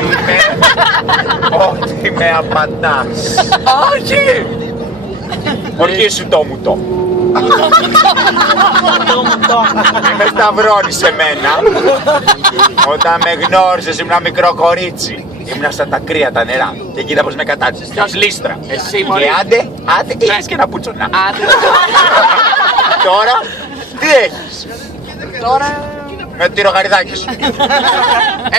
είμαι ότι με απαντάς. Όχι! Οργήσου το μου το. Με σταυρώνεις εμένα. Όταν με γνώρισες ήμουν μικρό κορίτσι. Ήμουνα στα τα κρύα τα νερά. Και κοίτα πως με κατάτησες. Ποιος λίστρα. Εσύ μωρέ. Και άντε, έχεις και ένα πουτσονά. Τώρα, τι έχεις. Τώρα... Με το τυρογαριδάκι σου.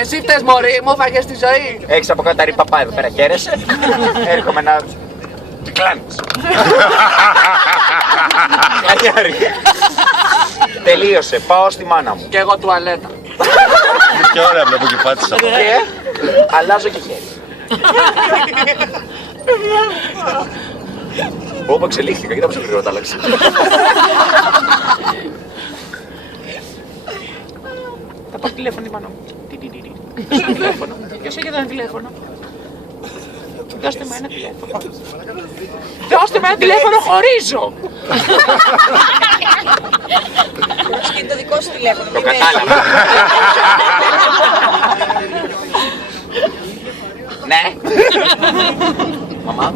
Εσύ φταίς μωρή, μου φάγες τη ζωή. Έχεις από κάτω τα ρήπα εδώ πέρα, χαίρεσαι. Έρχομαι να... Τι κλάνεις. Κλανιάρη. Τελείωσε, πάω στη μάνα μου. Κι εγώ τουαλέτα. Και ώρα βλέπω και πάτησα. Και αλλάζω και χέρι. Όπου εξελίχθηκα, κοίτα πως γρήγορα τα άλλαξα. Θα πάρω τηλέφωνο τη μάνα μου. Ποιος έχει τηλέφωνο. Ποιος έχει ένα τηλέφωνο. Δώστε μου ένα τηλέφωνο. Δώστε μου ένα τηλέφωνο, χωρίζω. Είναι το δικό σου τηλέφωνο. Το κατάλαβα. Ναι. Μαμά.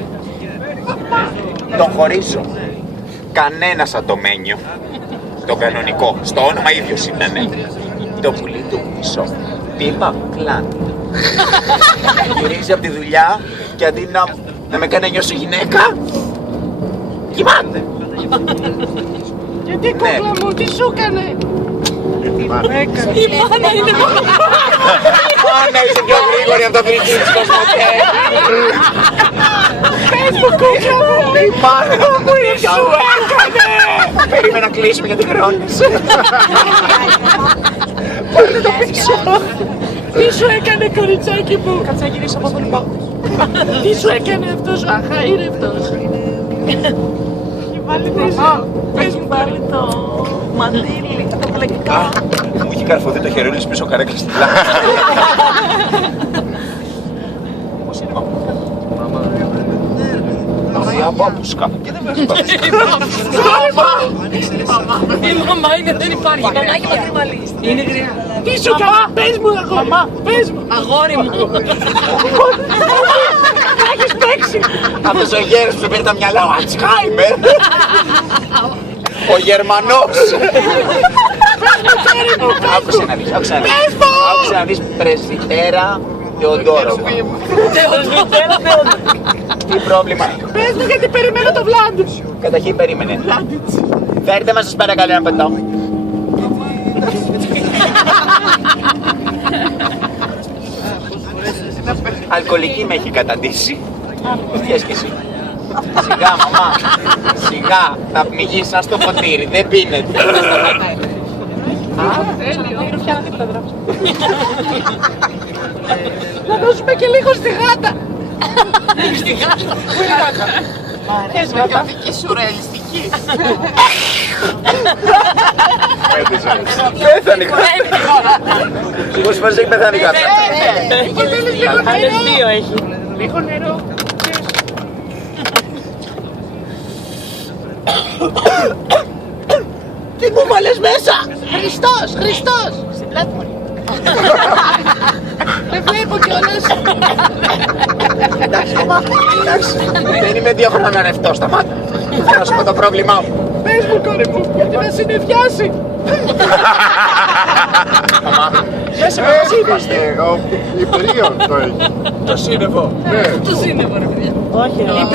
Τον χωρίζω. Κανένας ατομένιο. Το κανονικό. Στο όνομα ίδιος ήτανε. Το πουλί του πίσω. Πίπα κλάν. Γυρίζει από τη δουλειά και αντί να με κάνει νιώσω γυναίκα, κοιμάται. Γιατί κούκλα μου, τι σου έκανε. Η μάνα είναι μόνο. Μάνα είσαι πιο γρήγορη από το βρήκι της Κοσμοτέ. Πες μου κούκλα μου. Η μάνα μου τι σου έκανε. Περίμενα να κλείσουμε γιατί χρώνεις. Πάρε το πίσω. Τι σου έκανε κοριτσάκι μου. Κάτσε να γυρίσω από εδώ λοιπόν. Τι σου έκανε αυτός ο αχαήρευτος. Πες μου πάλι το μαντήλι, το πλεκτό. Μου είχε καρφωθεί το χερούλι πίσω καρέκλα στην πλάτη. Πώς είναι μαμά. Μαμά από απουσκα. Και δεν με Η μαμά είναι, δεν υπάρχει. Η μαμά και πατριμαλής. Είναι γριά. Τι σου καλά, πες μου αγόρι μου. Πες μου. Αγόρι μου. Έχεις παίξει. Αυτός ο γέρος που παίρνει τα μυαλά, ο Αλτσχάιμερ. Ο Γερμανός. Άκουσε να δεις, άκουσε να δεις. Άκουσε να δεις πρεσβυτέρα Θεοδόροβα. Τι πρόβλημα. Πες μου γιατί περιμένω το Βλάντ. Καταρχήν περίμενε. Φέρτε μας σας παρακαλώ ένα πετώ. Αλκοολική με έχει καταντήσει. Βγες κι εσύ. Σιγά μαμά, σιγά, θα πνιγείς σαν στο ποτήρι, δεν πίνεται. Να δώσουμε και λίγο στη γάτα. Στη γάτα. Πού είναι η γάτα. Θες με καθική σουρεαλιστική. Πέθανε η γάτα. Πόσες φορές έχει πεθάνει η γάτα. Άλλες δύο έχει. Λίγο νερό. Τι μου βάλες μέσα. Χριστός, Χριστός. Στην πλάτη μου. Δεν βλέπω κιόλας. Εντάξει μαμά, εντάξει. Δεν είμαι 2 χρόνια ρευτό, σταμάτα. Θα σου πω το πρόβλημά μου. Πες μου κόρη μου, γιατί με συνεφιάσει. Μαμά, Μέσα με μαζί είμαστε. Ο Υπηρίων το έχει. το σύννεφο. Το σύννεφο ρε παιδιά. Όχι ρε.